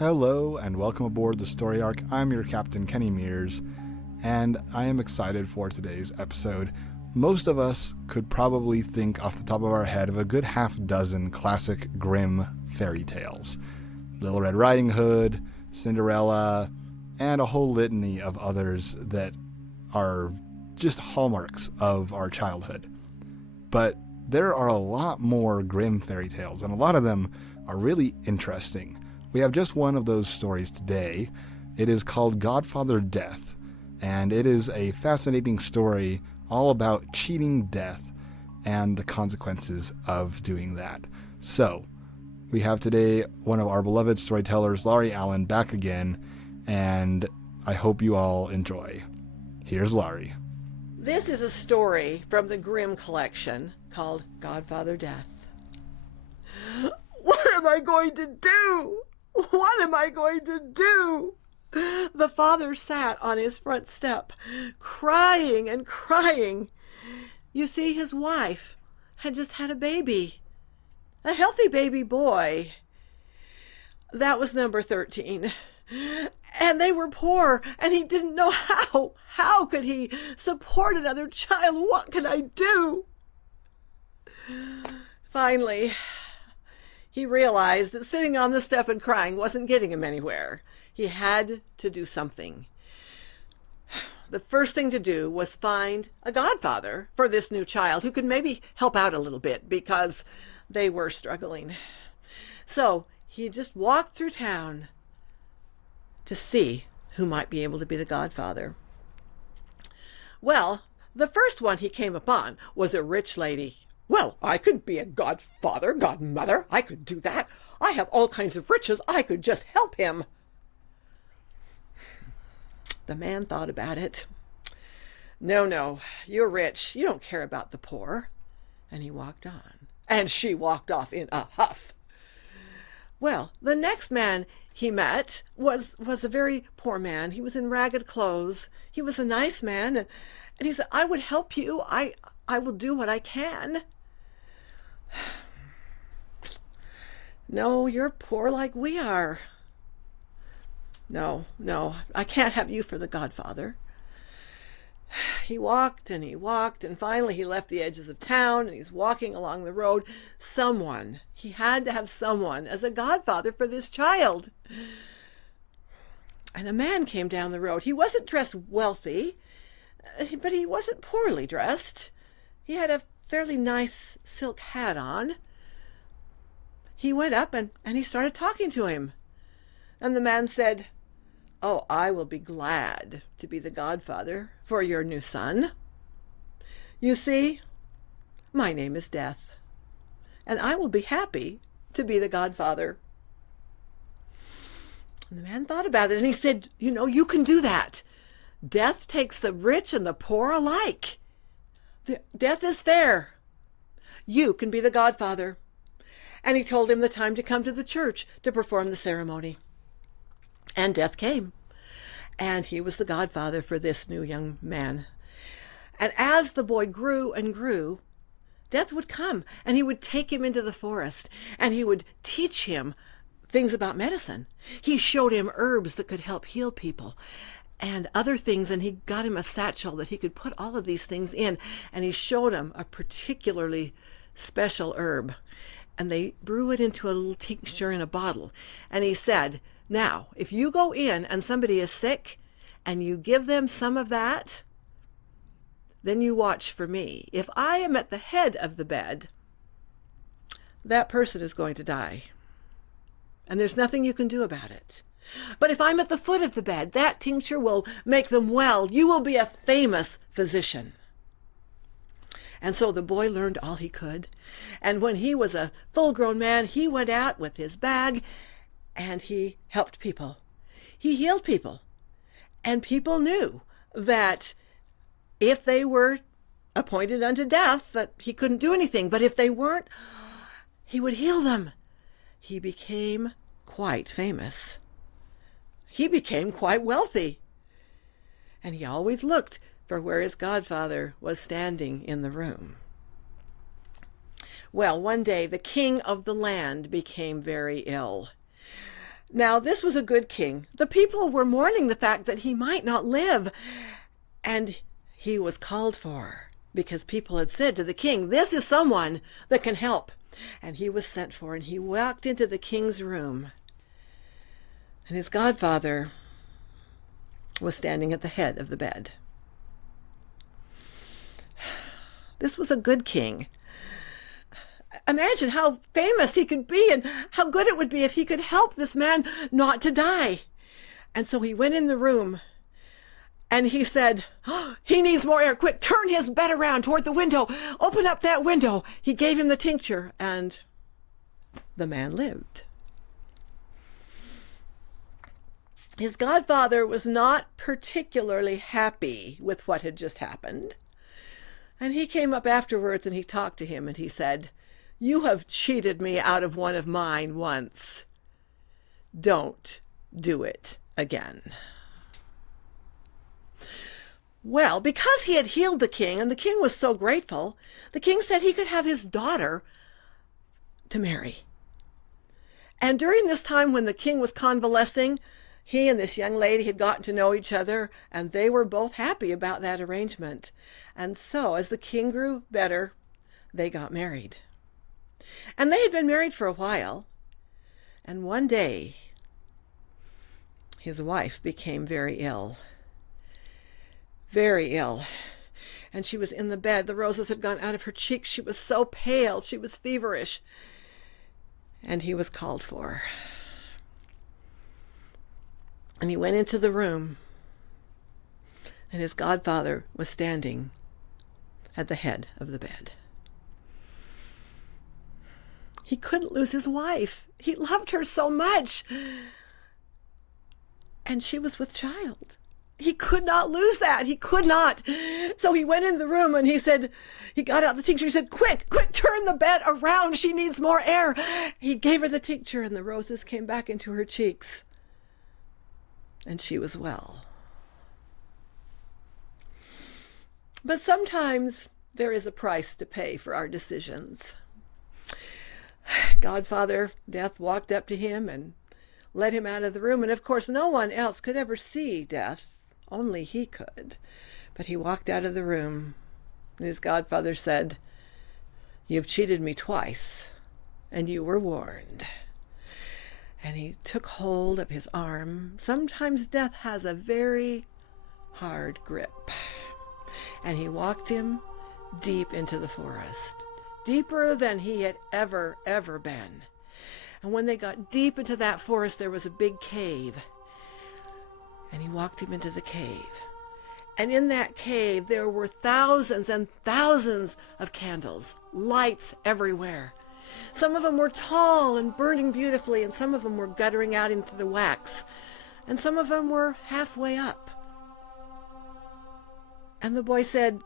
Hello and welcome aboard the Story Ark. I'm your captain, Kenny Mears, and I am excited for today's episode. Most of us could probably think off the top of our head of a good half dozen classic Grimm fairy tales. Little Red Riding Hood, Cinderella, and a whole litany of others that are just hallmarks of our childhood. But there are a lot more Grimm fairy tales, and a lot of them are really interesting. We have just one of those stories today. It is called Godfather Death, and it is a fascinating story all about cheating death and the consequences of doing that. So, we have today one of our beloved storytellers, Laurie Allen, back again, and I hope you all enjoy. Here's Laurie. This is a story from the Grimm collection called Godfather Death. What am I going to do? What am I going to do? The father sat on his front step, crying and crying. You see, his wife had just had a baby, a healthy baby boy. That was number 13. And they were poor, and he didn't know how. How could he support another child? What could I do? Finally, he realized that sitting on the step and crying wasn't getting him anywhere. He had to do something. The first thing to do was find a godfather for this new child who could maybe help out a little bit because they were struggling. So he just walked through town to see who might be able to be the godfather. Well, the first one he came upon was a rich lady. Well, I could be a godfather, godmother. I could do that. I have all kinds of riches. I could just help him. The man thought about it. No, you're rich. You don't care about the poor. And he walked on. And she walked off in a huff. Well, the next man he met was a very poor man. He was in ragged clothes. He was a nice man. And he said, I would help you. I will do what I can. No, you're poor like we are. No, I can't have you for the godfather. He walked, and finally he left the edges of town, and he's walking along the road. He had to have someone as a godfather for this child. And a man came down the road. He wasn't dressed wealthy, but he wasn't poorly dressed. He had a fairly nice silk hat on. He went up and he started talking to him. And the man said, Oh, I will be glad to be the godfather for your new son. You see, my name is Death, and I will be happy to be the godfather. And the man thought about it, and he said, you can do that. Death takes the rich and the poor alike. Death is fair. You can be the godfather. And he told him the time to come to the church to perform the ceremony. And Death came. And he was the godfather for this new young man. And as the boy grew and grew, Death would come and he would take him into the forest and he would teach him things about medicine. He showed him herbs that could help heal people and other things, and he got him a satchel that he could put all of these things in, and he showed him a particularly special herb, and they brew it into a little tincture in a bottle. And he said, now, if you go in and somebody is sick and you give them some of that, then you watch for me. If I am at the head of the bed, that person is going to die, and there's nothing you can do about it. But if I'm at the foot of the bed, that tincture will make them well. You will be a famous physician. And so the boy learned all he could. And when he was a full-grown man, he went out with his bag and he helped people. He healed people. And people knew that if they were appointed unto death, that he couldn't do anything. But if they weren't, he would heal them. He became quite famous. He became quite wealthy. And he always looked for where his godfather was standing in the room. Well, one day the king of the land became very ill. Now, this was a good king. The people were mourning the fact that he might not live. And he was called for because people had said to the king, this is someone that can help. And he was sent for, and he walked into the king's room. And his godfather was standing at the head of the bed. This was a good king. Imagine how famous he could be and how good it would be if he could help this man not to die. And so he went in the room and he said, oh, he needs more air. Quick, turn his bed around toward the window. Open up that window. He gave him the tincture and the man lived. His godfather was not particularly happy with what had just happened. And he came up afterwards and he talked to him and he said, you have cheated me out of one of mine once. Don't do it again. Well, because he had healed the king and the king was so grateful, the king said he could have his daughter to marry. And during this time when the king was convalescing, he and this young lady had gotten to know each other, and they were both happy about that arrangement. And so, as the king grew better, they got married. And they had been married for a while. And one day, his wife became very ill. Very ill. And she was in the bed. The roses had gone out of her cheeks. She was so pale. She was feverish. And he was called for. And he went into the room, and his godfather was standing at the head of the bed. He couldn't lose his wife. He loved her so much. And she was with child. He could not lose that. He could not. So he went in the room and he said, he got out the tincture. He said, quick, turn the bed around. She needs more air. He gave her the tincture and the roses came back into her cheeks. And she was well. But sometimes there is a price to pay for our decisions. Godfather Death walked up to him and led him out of the room. And of course, no one else could ever see Death. Only he could. But he walked out of the room. And his godfather said, you've cheated me twice, and you were warned. And he took hold of his arm. Sometimes death has a very hard grip. And he walked him deep into the forest, deeper than he had ever been. And when they got deep into that forest, there was a big cave. And he walked him into the cave. And in that cave, there were thousands and thousands of candles, lights everywhere. Some of them were tall and burning beautifully, and some of them were guttering out into the wax, and some of them were halfway up. And the boy said,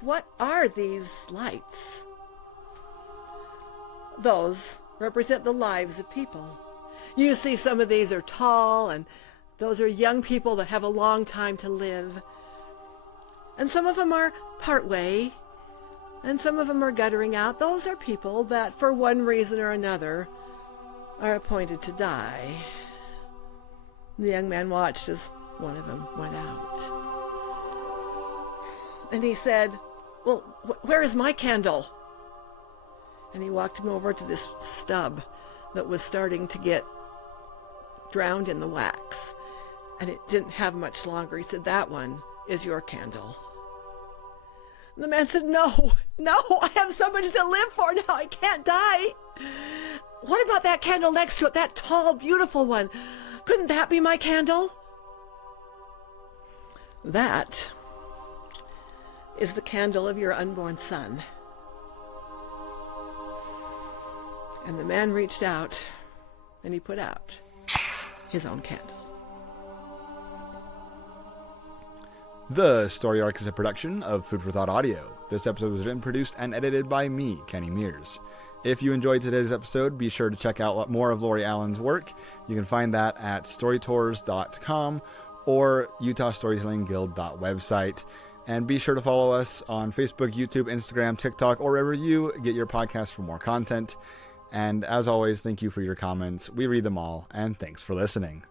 what are these lights? Those represent the lives of people. You see, some of these are tall, and those are young people that have a long time to live. And some of them are partway, and some of them are guttering out. Those are people that, for one reason or another, are appointed to die. The young man watched as one of them went out. And he said, well, where is my candle? And he walked him over to this stub that was starting to get drowned in the wax. And it didn't have much longer. He said, that one is your candle. And the man said, no, I have so much to live for now. I can't die. What about that candle next to it, that tall, beautiful one? Couldn't that be my candle? That is the candle of your unborn son. And the man reached out and he put out his own candle. The Story Ark is a production of Food for Thought Audio. This episode was written, produced, and edited by me, Kenny Mears. If you enjoyed today's episode, be sure to check out more of Laurie Allen's work. You can find that at Storytours.com or UtahStorytellingGuild.website. And be sure to follow us on Facebook, YouTube, Instagram, TikTok, or wherever you get your podcasts for more content. And as always, thank you for your comments. We read them all, and thanks for listening.